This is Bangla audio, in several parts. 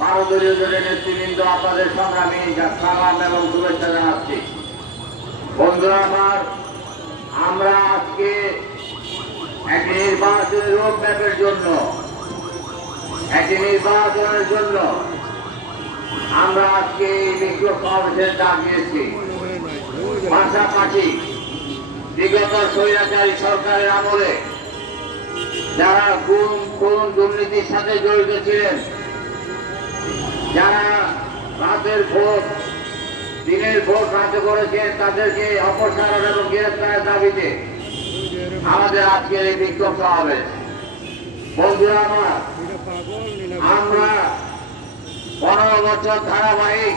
ভারতীয় জোটের নেতৃবৃন্দ আপনাদের সংগ্রামী সালাম এবং শুভেচ্ছা জানাচ্ছি। বন্ধুরা আমার, আমরা আজকে একটি নির্বাচনের রোডম্যাপের জন্য আমরা আজকে এই বিক্ষোভ সমাবেশের ডাক দিয়েছি। পাশাপাশি বিগত স্বৈরাচারী সরকারের আমলে যারা কোন দুর্নীতির সাথে জড়িত ছিলেন, যারা রাতের ভোট দিনের ভোট রাতে করেছেন, তাদেরকে অপসারণ এবং গ্রেফতারের দাবিতে আমাদের আজকের এই বিক্ষোভ সমাবেশ। বন্ধুরা আমার, আমরা 15 বছর ধারাবাহিক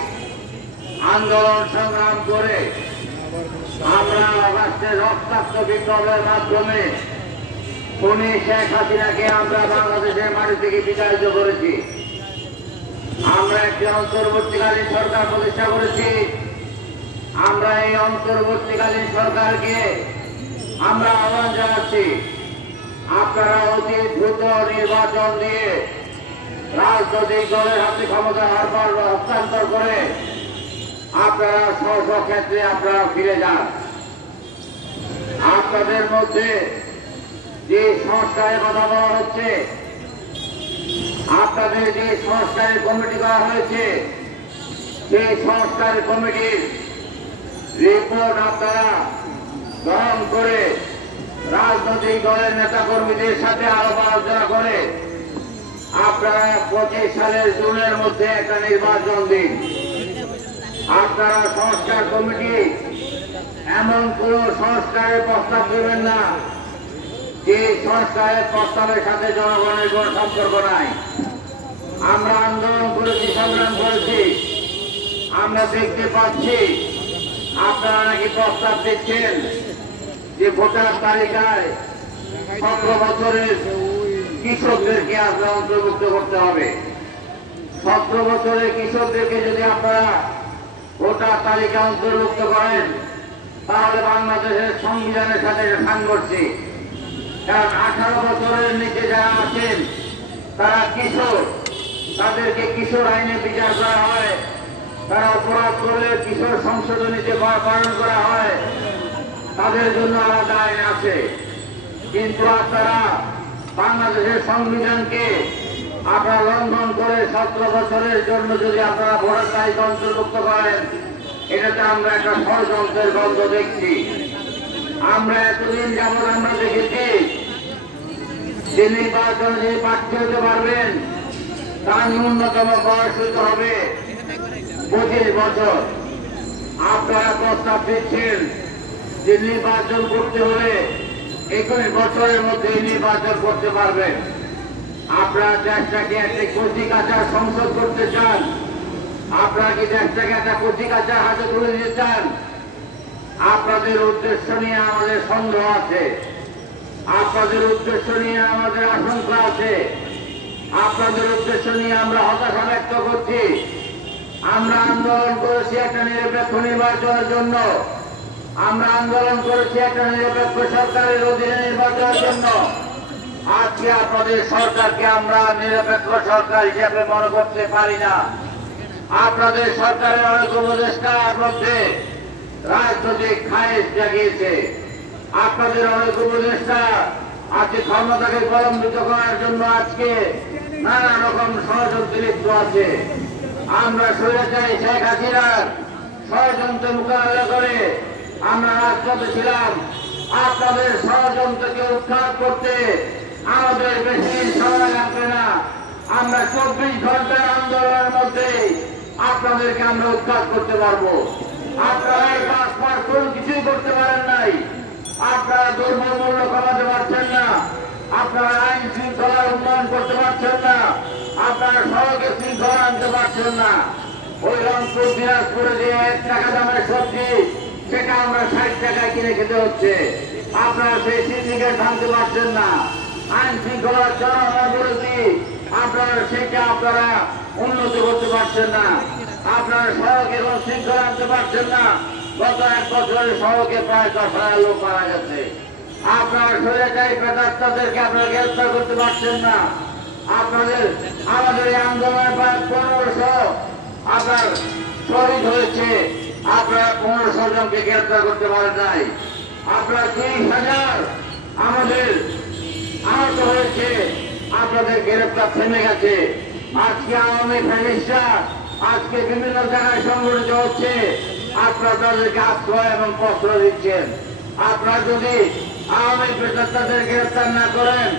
আন্দোলন সংগ্রাম করে আমরা রাষ্ট্রের রক্তাক্ত বিপ্লবের মাধ্যমে খুনি শেখ হাসিনাকে আমরা বাংলাদেশের মাটি থেকে বিতাড়িত করেছি। আমরা একটি অন্তর্বর্তীকালীন সরকার প্রতিষ্ঠা করেছি। আমরা এই অন্তর্বর্তীকালীন সরকারকে আমরা আহ্বান জানাচ্ছি, আপনারা অতি দ্রুত নির্বাচন দিয়ে রাজনৈতিক দলের হাতে ক্ষমতা হস্তান্তর করে আপনারা স্ব ক্ষেত্রে আপনারা ফিরে যান। আপনাদের মধ্যে যে সংস্কারের কথা বলা হচ্ছে, আপনাদের যে সংস্কারের কমিটি করা হয়েছে, সেই সংস্কার কমিটির রিপোর্ট আপনারা গ্রহণ করে রাজনৈতিক দলের নেতা কর্মীদের সাথে আলাপ আলোচনা করে আপনারা 25 সালের জুনের মধ্যে একটা নির্বাচন দিন। আপনারা সংস্কার কমিটি এমন কোন সংস্কারের প্রস্তাব দেবেন না যে সংস্কারের প্রস্তাবের সাথে জনগণের কোন সম্পর্ক নাই। আমরা আন্দোলন করেছি, সংগ্রাম করেছি, আমরা দেখতে পাচ্ছি আপনারা নাকি প্রস্তাব দিচ্ছেন যে ভোটার তালিকায় 17 বছরের কিশোরদেরকে আপনারা অন্তর্ভুক্ত করতে হবে। 17 বছরের কিশোরদেরকে যদি আপনারা ভোটার তালিকা অন্তর্ভুক্ত করেন, তাহলে বাংলাদেশের সংবিধানের সাথে সাংঘর্ষিক। কারণ 18 বছরের নিচে যারা আছেন তারা কিশোর, তাদেরকে কিশোর আইনে বিচার করা হয়। তারা অপরাধ করলে কিশোর সংশোধনীতে পালন করা হয়, তাদের জন্য আলাদা আইন আছে। কিন্তু আপনারা বাংলাদেশের সংবিধানকে আপনারা লঙ্ঘন করে 17 বছরের জন্য যদি আপনারা ভোটার তালিকা অন্তর্ভুক্ত করেন, এটাতে আমরা একটা ষড়যন্ত্রের গন্ধ দেখছি। আমরা এতদিন যেমন আমরা দেখেছি যে নির্বাচনে যে প্রার্থী হতে পারবেন তার ন্যূনতম বয়স হতে হবে 25 বছর। আপনারা প্রস্তাব দিচ্ছেন যে নির্বাচন করতে হলে 21 বছরের মধ্যে নির্বাচন করতে পারবেন। আপনারা দেশটাকে একটা কচি কাঁচা সংসদ করতে চান, আপনারা কি দেশটাকে একটা কচি কাঁচা হাতে তুলে দিতে চান? আপনাদের উদ্দেশ্য নিয়ে আমাদের সন্দেহ আছে, আপনাদের উদ্দেশ্য নিয়ে আমাদের আশঙ্কা আছে, আপনাদের উদ্দেশ্য নিয়ে আমরা হতাশা ব্যক্ত করছি। আমরা আন্দোলন করেছি একটা নিরপেক্ষ নির্বাচনের জন্য, আমরা আন্দোলন করেছি একটা নিরপেক্ষ সরকারের অধীনে নির্বাচনের জন্য। আজকে আপনাদের সরকারকে আমরা নিরপেক্ষ সরকার হিসেবে মনে করতে পারি না। আপনাদের সরকারের অনেক উপদেষ্টার মধ্যে রাজনৈতিক খায়েশ জাগিয়েছে। আপনাদের অনেক উপদেষ্টা আজকে ক্ষমতাকে প্রলম্বিত করার জন্য আজকে নানা রকম ষড়যন্ত্রে লিপ্ত আছে। আমরা স্বৈরাচারী শেখ হাসিনার ষড়যন্ত্র মোকাবেলা করে আমরা রাজপথে ছিলাম। আপনাদের ষড়যন্ত্রকে উদ্ধার করতে আমাদের বেশি সময় লাগবে না। আমরা 24 ঘন্টার আন্দোলনের মধ্যে আপনাদেরকে আমরা উদ্ধার করতে পারবো। আপনারা পাসপোর্ট কোন কিছুই করতে পারেন নাই, আপনারা দুর্বল মূল্য কমাতে পারছেন না, আপনারা আইন শৃঙ্খলার উন্নয়ন করতে পারছেন না, আপনারা সড়কে শৃঙ্খলা আনতে পারছেন না। ওই রংপুর দিনাজপুরে যে 1 টাকা দামের সবজি, সেটা আমরা 60 টাকায় কিনে খেতে হচ্ছে। আপনারা সেই সিন্ডিকেট ভাঙতে পারছেন না। আইন শৃঙ্খলার জন্য আমরা বলেছি, আপনারা সেটা আপনারা উন্নতি করতে পারছেন না। আপনারা সড়কে কোন শৃঙ্খলা আনতে পারছেন না। গত 1 বছরের সড়কে প্রায় 10,000 লোক মারা গেছে। আপনারা স্বৈরাচারী প্রেতাত্মাদেরকে আপনারা গ্রেফতার করতে পারছেন না। আপনাদের আমাদের এই আন্দোলনের প্রায় 1500 আপনার শহীদ হয়েছে, আপনারা 1500 জনকে গ্রেপ্তার করতে পারেন নাই। আপনারা 30,000 আমাদের আহত হয়েছে, আপনাদের গ্রেপ্তার থেমে গেছে। আজকে আওয়ামী ফ্যাসিস্টরা আজকে বিভিন্ন জায়গায় সংগঠিত হচ্ছে, আপনারা তাদেরকে আশ্রয় এবং বস্ত্র দিচ্ছেন। আপনারা যদি আওয়ামী প্রেতাত্মাদের গ্রেপ্তার না করেন,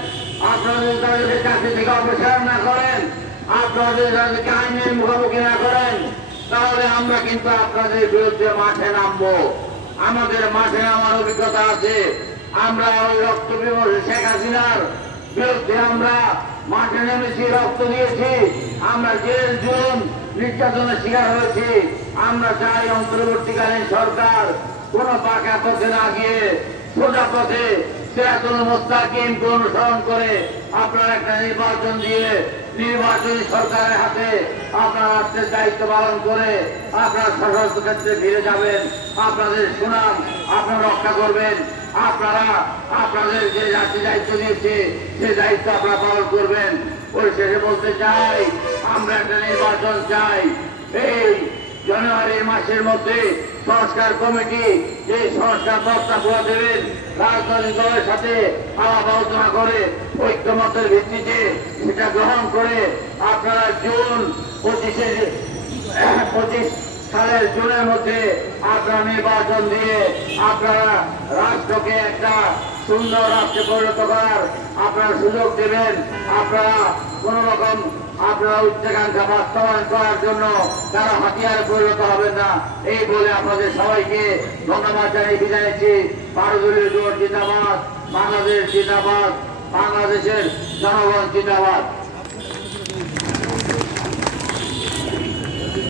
আপনারা যদি তাদেরকে চাকরি থেকে অপসারণ না করেন, আপনারা যদি তাদেরকে আইনের মুখোমুখি না করেন, তাহলে আমরা কিন্তু আপনাদের বিরুদ্ধে মাঠে নামবো। আমাদের মাঠে নামার অভিজ্ঞতা আছে। আমরা ওই রক্ত বিমর্ষ শেখ হাসিনার বিরুদ্ধে আমরা মাঠে নেমেছি, রক্ত দিয়েছি, আমরা জেল জুলুম নির্যাতনের শিকার হয়েছি। আমরা চাই অন্তর্বর্তীকালীন সরকার কোন পাকা পথে না গিয়ে সোজা পথে সিরাতুল মুস্তাকিমকে অনুসরণ করে আপনারা একটা নির্বাচন দিয়ে নির্বাচনী সরকারের হাতে আপনারা রাষ্ট্রের দায়িত্ব পালন করে আপনারা সশস্ত্র ক্ষেত্রে ফিরে যাবেন। আপনাদের সুনাম আপনারা রক্ষা করবেন। আপনারা আপনাদের যে জাতীয় দায়িত্ব নিয়েছে সেই দায়িত্ব আপনারা পালন করবেন। পরিশেষে বলতে চাই, আমরা একটা নির্বাচন চাই। এই জানুয়ারি মাসের মধ্যে সংস্কার কমিটি যে সংস্কার প্রস্তাবগুলো দেবেন, রাজনৈতিক দলের সাথে আলাপ আলোচনা করে ঐক্যমতের ভিত্তিতে সেটা গ্রহণ করে আপনারা জুন 25 সালের জুনের মধ্যে আপনারা নির্বাচন দিয়ে আপনারা রাষ্ট্রকে একটা সুন্দর রাষ্ট্রে পরিণত করার আপনারা সুযোগ দেবেন। আপনারা কোন রকম আপনারা উচ্চাকাঙ্ক্ষা বাস্তবায়ন করার জন্য তারা হাতিয়ারে পরিণত হবেন না, এই বলে আপনাদের সবাইকে ধন্যবাদ জানিয়ে বিদায় নিচ্ছি। 12 দলীয় জোট জিন্দাবাদ, বাংলাদেশ জিন্দাবাদ, বাংলাদেশের জনগণ জিন্দাবাদ।